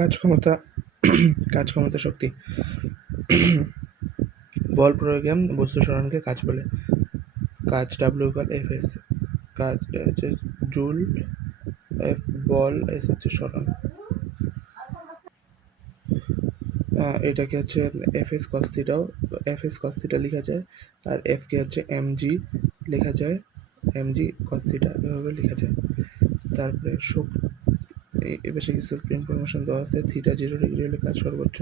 কাজ ক্ষমতা কাজ ক্ষমতা শক্তি। বল প্রয়োগে বস্তু সরণকে কাজ বলে। কাজ W=Fs, কাজ হচ্ছে জুল, F বল, S হচ্ছে সরণ। এটাকে হচ্ছে Fs cos θ লেখা যায়, আর F কে হচ্ছে mg লেখা যায়, mg cos θ এভাবে লেখা যায়। তারপরে বেশি কিছু ইনফরমেশন দেওয়া আছে। থিটা 0 ডিগ্রি হলে কাজ সর্বোচ্চ,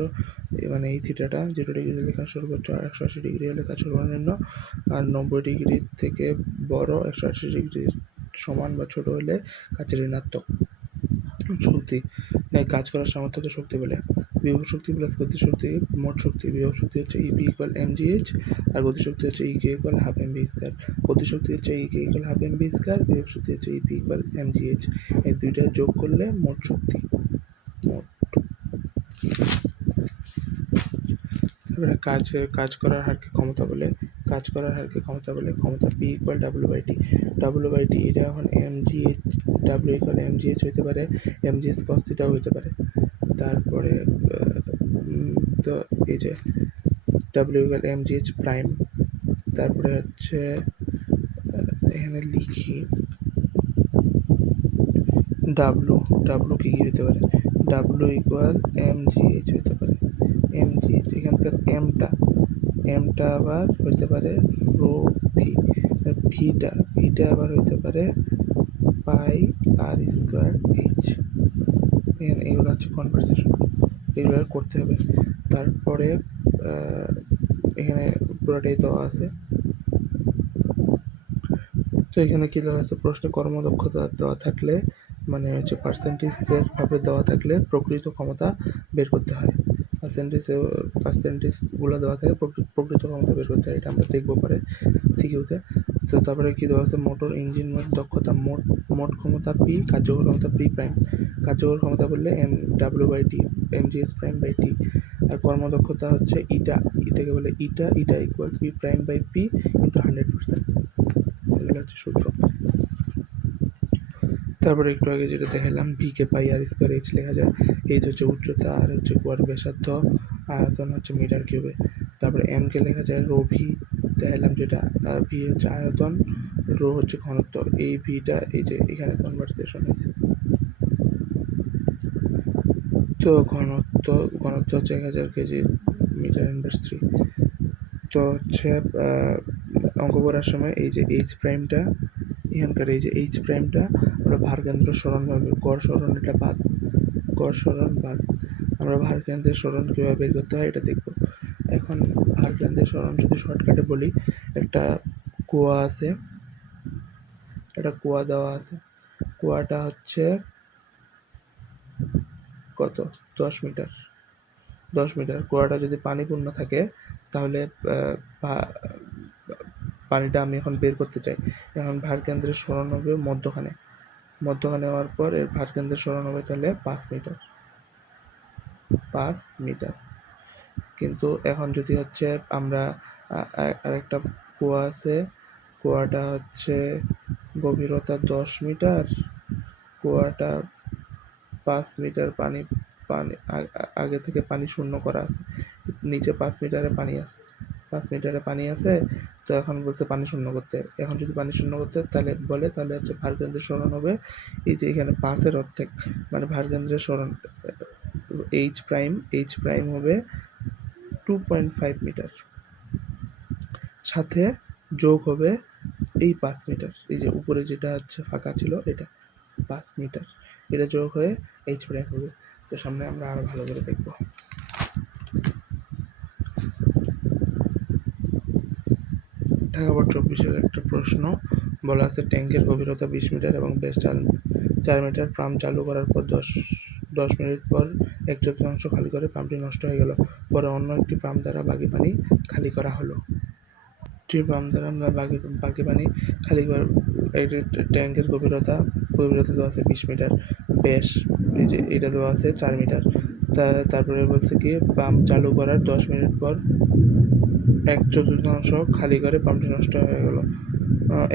মানে এই থিটাটা 0 ডিগ্রি হলে কাজ সর্বোচ্চ, আর 180 ডিগ্রি হলে কাজ সর্বনিম্ন, আর 90 ডিগ্রি থেকে বড় 180 ডিগ্রি সমান বা ছোট হলে কাজের ঋণাত্মক। শক্তি, কাজ করার সামর্থ্যকে শক্তি বলে। বিভব শক্তি প্লাস গতিশক্তি মোট শক্তি। বিভব শক্তি হচ্ছে ইপি ইকুয়াল mgh, আর গতিশক্তি হচ্ছে ইকে ইকুয়াল হাফ mv স্কয়ার। গতিশক্তি হচ্ছে ইকে ইকুয়াল হাফ mv স্কয়ার, বিভব শক্তি হচ্ছে ইপি ইকুয়াল mgh। এই দুইটা যোগ করলে মোট শক্তি। তারপরে কাজ করার হারকে ক্ষমতা বলে। কাজ করার হারকে ক্ষমতা বলে। ক্ষমতা P ইকুয়াল W/T। W/T এটা এখন mgh, W ইকুয়াল mgh হইতে পারে, mgh cos θ হইতে পারে। তারপরে তো এই যে W ইকুয়াল mgh প্রাইম। তারপরে হচ্ছে এখানে লিখি W কি হইতে পারে, W ইকুয়াল mgh হইতে পারে, mgh। এখানকার এমটা আবার হইতে পারে রো ভি, ভিটা আবার হইতে পারে পাই আর স্কোয়ার এইচ। এখানে এগুলো হচ্ছে কনভারসেশন, এগুলো করতে হবে। তারপরে এখানে পুরোটাই দেওয়া আছে। তো এখানে কি দেওয়া আছে, প্রশ্নে কর্মদক্ষতা দেওয়া থাকলে, মানে হচ্ছে পার্সেন্টেজের ভাবে দেওয়া থাকলে প্রকৃত ক্ষমতা বের করতে হয়। পার্সেন্টেজগুলো দেওয়া থাকে, প্রকৃত ক্ষমতা বের করতে হয়। এটা আমরা দেখবো পরে সিকিউতে। তো তারপরে কি দেওয়া আছে, মোটর ইঞ্জিন দক্ষতা, মোট ক্ষমতা P, কার্যকর ক্ষমতা P প্রাইম। কার্যকর ক্ষমতা বললে W/T, mgs prime by T. আর কর্মদক্ষতা হচ্ছে ইটাকে বলে ইটা equal P prime by P into 100%। এগুলো হচ্ছে সূত্র। তারপরে একটু আগে যেটা দেখালাম, ভি কে পাই আর স্কোয়ার এইচ লেখা যায়। এইচ হচ্ছে উচ্চতা, আর হচ্ছে কুয়ার ব্যাসার্ধ, আয়তন হচ্ছে মিটার কিউবে। তারপরে এম কে লেখা যায় রো ভি, দেখালাম যেটা। ভি হচ্ছে আয়তন, রো হচ্ছে ঘনত্ব। এই ভিটা এই যে এখানে কনভারসেশন হয়েছে। তো ঘনত্ব হচ্ছে 1000 কেজি মিটার ইনভার্স 3। তো হচ্ছে অঙ্ক করার সময় এই যে এইচ প্রাইমটা, এখানকার এই যে এইচ প্রাইমটা আমরা ভারকেন্দ্র সরণ ভাবে, গড় সরণ এটা বাদ, গড় সরণ বাদ। আমরা ভারকেন্দ্রের সরণ কীভাবে বের করতে হয় এটা দেখব। এখন ভারকেন্দ্রের সরণ যদি শর্টকাটে বলি, একটা কুয়া আছে, একটা কুয়া দেওয়া আছে। কুয়াটা হচ্ছে কত, 10 মিটার। কুয়াটা যদি পানিপূর্ণ থাকে তাহলে পানিটা আমি এখন বের করতে চাই। এখন ভারকেন্দ্রের সরণ হবে মধ্যখানে হওয়ার পর এর ভারকেন্দ্রের সরণ হবে তাহলে 5 মিটার। কিন্তু এখন যদি হচ্ছে আমরা আরেকটা কুয়া আছে, কুয়াটা হচ্ছে গভীরতা 10 মিটার, কুয়াটা 5 মিটার, পানি আগে থেকে পানি শূন্য করা আছে, নিচে 5 মিটারে পানি আছে। তো এখন বলছে পানি শূন্য করতে। এখন যদি পানি শূন্য করতে তাহলে হচ্ছে ভারকেন্দ্রের সরণ হবে এই যে এখানে 5-এর অর্ধেক, মানে ভারকেন্দ্রের সরণ এইচ প্রাইম হবে 2.5 মিটার, সাথে যোগ হবে এই 5 মিটার, এই যে উপরে যেটা হচ্ছে ফাঁকা ছিল এটা 5 মিটার, এটা যোগ হয়ে এইচ প্রাইম হবে। তো সামনে আমরা আরো ভালো করে দেখব। ঢাকা বোর্ড 24-এর একটা প্রশ্ন বলা আছে, ট্যাঙ্কের গভীরতা 20 মিটার এবং ব্যাস 4 মিটার। পাম্প চালু করার পর 10 মিনিট পর 1/4 খালি করে পাম্পটি নষ্ট হয়ে গেল। পরে অন্য একটি পাম্প দ্বারা বাকি পানি খালি করা হলো। বাকি পানি খালি করে ট্যাঙ্কের গভীরতা দেওয়া আছে 20 মিটার, ব্যাস এই যে এটা দেওয়া আছে 4 মিটার। তারপরে বলছে কি, পাম্প চালু করার 10 মিনিট পর 1/4 খালি করে পাম্পটি নষ্ট হয়ে গেল।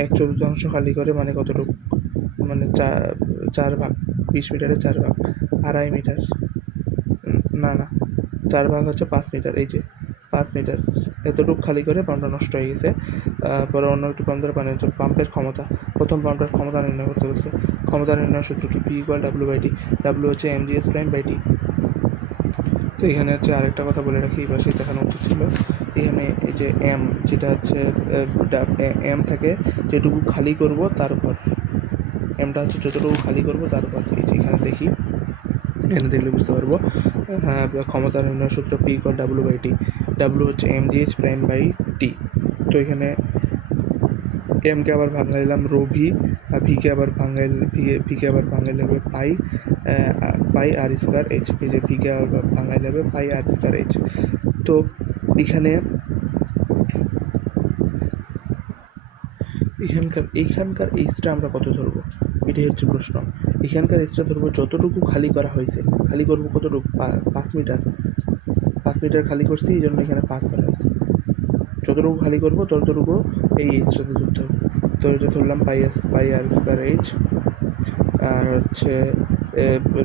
1/4 খালি করে মানে কতটুকু, মানে 4 ভাগ, 20 মিটারে 4 ভাগ, 2.5 মিটার। না না, 4 ভাগ হচ্ছে 5 মিটার, এই যে 5 মিটার এতটুকু খালি করে পাম্পটা নষ্ট হয়ে গেছে। পরে অন্য একটি পাম্প দ্বারা পানি হচ্ছে পাম্পের ক্ষমতা, প্রথম পাম্পটার ক্ষমতা নির্ণয় করতে বলছে। ক্ষমতা নির্ণয় সূত্র কি? P equal W by T, W হচ্ছে এমজিএস প্রাইম বাই টি। তো এখানে হচ্ছে আরেকটা কথা বলে রাখি, এই পাশে দেখানো উচিত ছিল। এখানে এই যে এম, যেটা হচ্ছে এম থাকে যেটুকু খালি করব তারপর, এমটা হচ্ছে যতটুকু খালি করব তারপর, এই যে এখানে দেখি, এখানে দেখলে বুঝতে পারবো। হ্যাঁ, ক্ষমতা নির্ণয় সূত্র P equal W by T, W হচ্ছে এমজিএইচ প্রাইম বাই টি। তো এখানে এমকে আবার ভাঙাইলাম রো ভি, আর ভিকে আবার ভাঙাইলে হবে পাই আর স্কোয়ার এইচ। এই যে ভিকে আবার ভাঙাইলে হবে পাই আর স্কোয়ার এইচ। তো এইখানকার এইচটা আমরা কত ধরবো, এটাই হচ্ছে প্রশ্ন। এখানকার এইচটা ধরবো যতটুকু খালি করা হয়েছে, খালি করবো কতটুকু, 5 মিটার, 5 মিটার খালি করছি, এই জন্য এখানে 5 ধরা হয়েছে। যতটুকু খালি করবো ততটুকু এই এইচটাতে ধরতে হবে। তো এটা ধরলাম পাই আর স্কোয়ার এইচ, আর হচ্ছে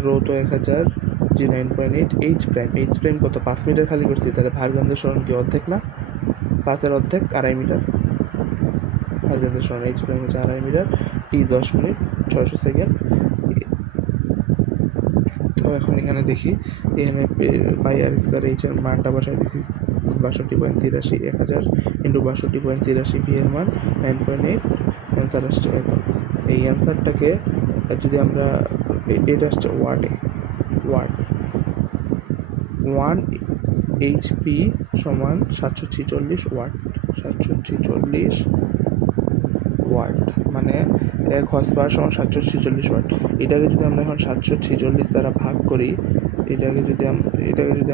রো তো 1000, জি 9.8, এইচ প্রাইম কত, 5 মিটার খালি করছি, তাহলে ভারগন্ধের সরণ কি অর্ধেক না, 5-এর অর্ধেক 2.5 মিটার। ভারগন্ধের সরণ এইচ প্রাইম হচ্ছে 2.5 মিটার, টি 10 মিনিট 600 সেকেন্ড। তো এখন এখানে দেখি, এখানে পাই আর স্কোয়ার এইচের মানটা বসাই দিচ্ছি 62.83, 1000 ইন্টু 62.83, ভি এর মান 9.8, অ্যান্সার আসছে এত। এই অ্যান্সারটাকে যদি আমরা, এটা আসছে ওয়ার্ড 1 এইচপি সমান 746 ওয়াট, 746 ওয়াট, মানে 1 হর্স পাওয়ার সমান 746 ওয়াট। এটাকে যদি আমরা এখন 746 দ্বারা ভাগ করি, এটাকে যদি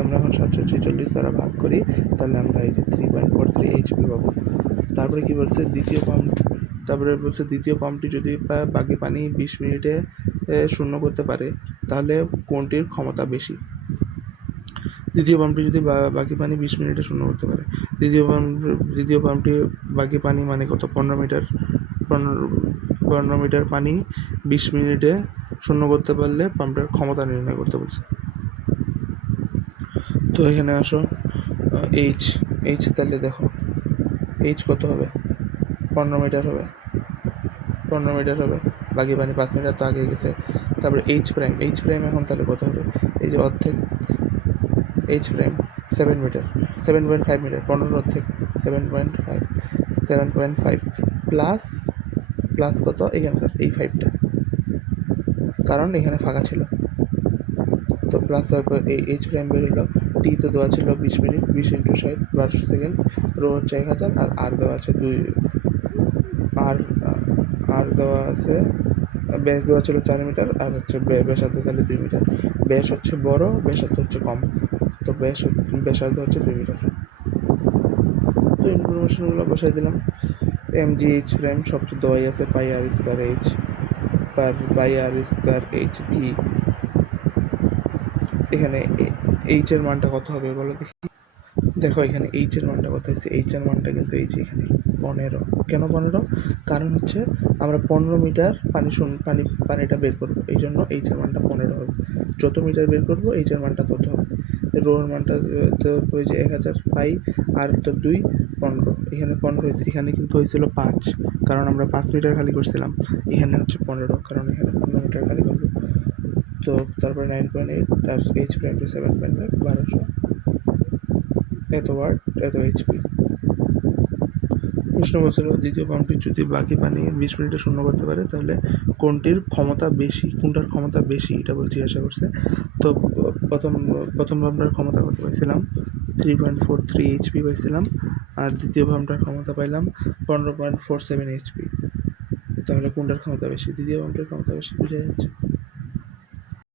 আমরা এখন 746 দ্বারা ভাগ করি, তাহলে আমরা এই যে 3.43 এইচপি পাবো। তারপরে কি বলছে, দ্বিতীয় পাম্পটি যদি বাকি পানি 20 মিনিটে শূন্য করতে পারে, তাহলে কোনটির ক্ষমতা বেশি? দ্বিতীয় পাম্পটি যদি বাকি পানি 20 মিনিটে শূন্য করতে পারে, দ্বিতীয় পাম্পটি বাকি পানি মানে কত, 15 মিটার পানি 20 মিনিটে শূন্য করতে পারলে পাম্পটার ক্ষমতা নির্ণয় করতে বলছে। তো এখানে আসো, এইচ তাহলে দেখো এইচ কত হবে, 15 মিটার হবে, বাকি পানি 5 মিটার তো আগে গেছে। তারপরে এইচ প্রাইম এখন তাহলে কত হবে, এই যে অর্ধেক, এইচ প্রাইম 7 মিটার, 7.5 মিটার, 15 অর্ধেক 7.5 প্লাস কত এখানকার এই 5টা, কারণ এখানে ফাঁকা ছিল। তো প্লাস 5 এই এইচ প্রাইম বের হলো। টি তো দেওয়া ছিল 20 মিনিট, 20 ইন্টু 60 1200 সেকেন্ড, রো হচ্ছে 1000, আর দেওয়া আছে আর দেওয়া আছে, ব্যাস দেওয়া ছিল 4 মিটার, আর হচ্ছে ব্যাসার্ধ তাহলে 2 মিটার। ব্যাস হচ্ছে বড়, ব্যাসার্ধ হচ্ছে কম, তো ব্যাসার্ধ হচ্ছে 2 মিটার। তো ইনফরমেশনগুলো বসাই দিলাম। এমজিএইচ প্রাইম সব তো দেওয়াই আছে, পাই আর স্কোয়ার এইচ ভি। এখানে এইচের মানটা কত হবে বলো দেখি। দেখো এখানে এইচের মানটা কত হয়েছে, এইচের মানটা কিন্তু এই যে এখানে 15। কেন 15? কারণ হচ্ছে আমরা 15 মিটার পানিটা বের করবো, এই জন্য এইচের মানটা 15 হবে। যত মিটার বের করবো এইচের মানটা তত হবে। রোর মানটা তো ওই যে 1000 পাই, আর তো 2 15, এখানে 15 হয়েছে, এখানে কিন্তু হয়েছিল 5, কারণ আমরা 5 মিটার খালি করছিলাম। এখানে হচ্ছে 15, কারণ এখানে 15 মিটার খালি করবো। তো তারপরে 9.8, আর এইচ প্রাইমটা 7.5, 1200, এত ওয়াট, এত এইচপি। প্রশ্ন বলছিল দ্বিতীয় পাম্পটি যদি বাকি পানি 20 মিনিটে শূন্য করতে পারে, তাহলে কোনটার ক্ষমতা বেশি এটা জিজ্ঞাসা করছে। তো প্রথম পাম্পটার ক্ষমতা কত পাইছিলাম, 3.43 এইচপি পাইছিলাম, আর দ্বিতীয় পাম্পটার ক্ষমতা পাইলাম 15.47 এইচপি। তাহলে কোনটার ক্ষমতা বেশি? দ্বিতীয় পাম্পটার ক্ষমতা বেশি বোঝা যাচ্ছে।